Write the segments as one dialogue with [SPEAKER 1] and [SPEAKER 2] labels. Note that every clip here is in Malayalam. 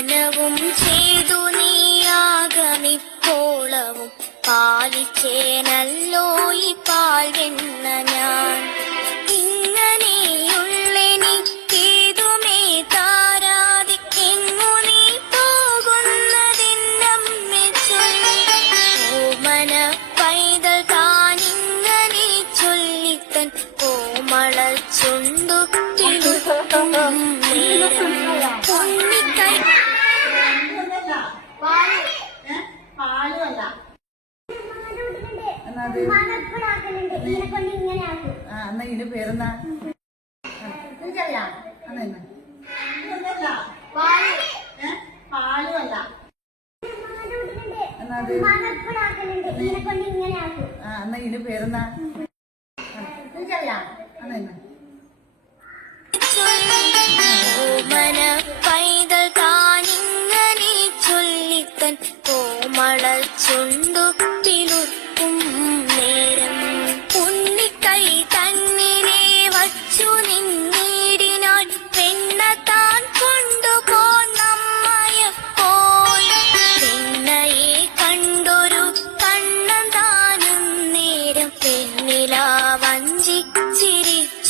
[SPEAKER 1] മനവും ചെയ്തു നീയാകമിപ്പോളവും പാലിച്ചേനല്ലോ ഈ പാൽവെന്ന ഞാൻ. ഇങ്ങനെയുള്ളെനിക്കേതുമേ താരാതിക്കെങ്ങു നീ പോകുന്നതെന്നമ്മെ ചൊല്ലി ഓമന പൈതൽ താനിങ്ങനെ ചൊല്ലിത്തൻ. കോമള ചുണ്ടു തിടുത്തും നേരം
[SPEAKER 2] എന്നാ ഇതിന്റെ പേരെന്നാ എന്നാ ഇതിന്റെ പേരെന്നാ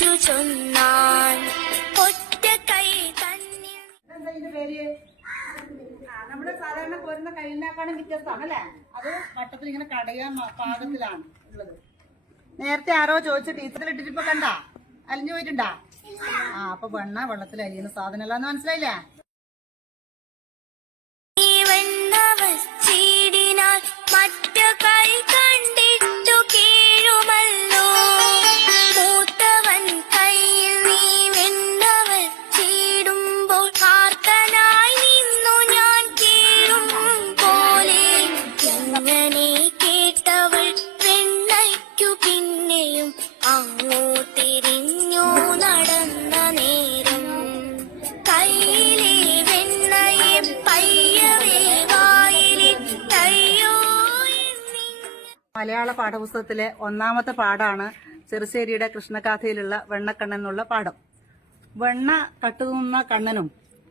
[SPEAKER 1] വഞ്ചിച്ചിരിച്ചു ചൊന്നാൻ ഒറ്റ കൈ
[SPEAKER 2] തന്നെ പേര്? ആ, നമ്മൾ സാധാരണ പോരുന്ന കൈയിനേക്കാളും വ്യത്യസ്തമാണ് അല്ലേ? അത് വട്ടത്തിൽ ഇങ്ങനെ കടയാൻ പാകത്തിലാണ് ഉള്ളത്. നേരത്തെ ആരോ ചോദിച്ച ടീച്ചറിൽ ഇട്ടിട്ട് കണ്ട? അലിഞ്ഞു പോയിട്ടുണ്ടാ? ആ അപ്പൊ വെണ്ണ വെള്ളത്തിൽ അലിയുന്ന സാധനമല്ലാന്ന് മനസ്സിലായില്ലേ? മലയാള പാഠപുസ്തകത്തിലെ ഒന്നാമത്തെ പാഠാണ് ചെറുശ്ശേരിയുടെ കൃഷ്ണകാഥയിലുള്ള വെണ്ണക്കണ്ണൻ എന്നുള്ള പാഠം. വെണ്ണ കട്ടുതുന്ന കണ്ണനും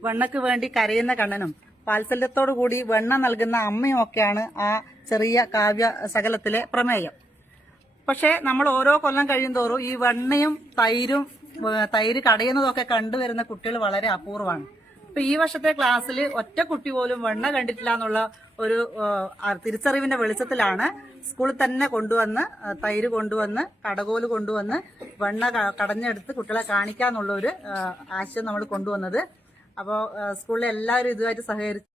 [SPEAKER 2] വെണ്ണക്ക് വേണ്ടി കരയുന്ന കണ്ണനും വാത്സല്യത്തോടു കൂടി വെണ്ണ നൽകുന്ന അമ്മയും ഒക്കെയാണ് ആ ചെറിയ കാവ്യ ശകലത്തിലെ പ്രമേയം. പക്ഷേ നമ്മൾ ഓരോ കൊല്ലം കഴിയുന്തോറും ഈ വെണ്ണയും തൈരും തൈര് കടയുന്നതൊക്കെ കണ്ടുവരുന്ന കുട്ടികൾ വളരെ അപൂർവമാണ് ഇപ്പൊ ഈ വർഷത്തെ ക്ലാസ്സിൽ ഒറ്റ കുട്ടി പോലും വെണ്ണ കണ്ടിട്ടില്ല എന്നുള്ള ഒരു തിരിച്ചറിവിന്റെ വെളിച്ചത്തിലാണ് സ്കൂളിൽ തന്നെ കൊണ്ടുവന്ന് തൈര് കൊണ്ടുവന്ന് കടകോൽ കൊണ്ടുവന്ന് വെണ്ണ കടഞ്ഞെടുത്ത് കുട്ടികളെ കാണിക്കാന്നുള്ള ഒരു ആശയം നമ്മൾ കൊണ്ടുവന്നത്. അപ്പോൾ സ്കൂളിലെ എല്ലാവരും ഇതുമായിട്ട് സഹകരിച്ച്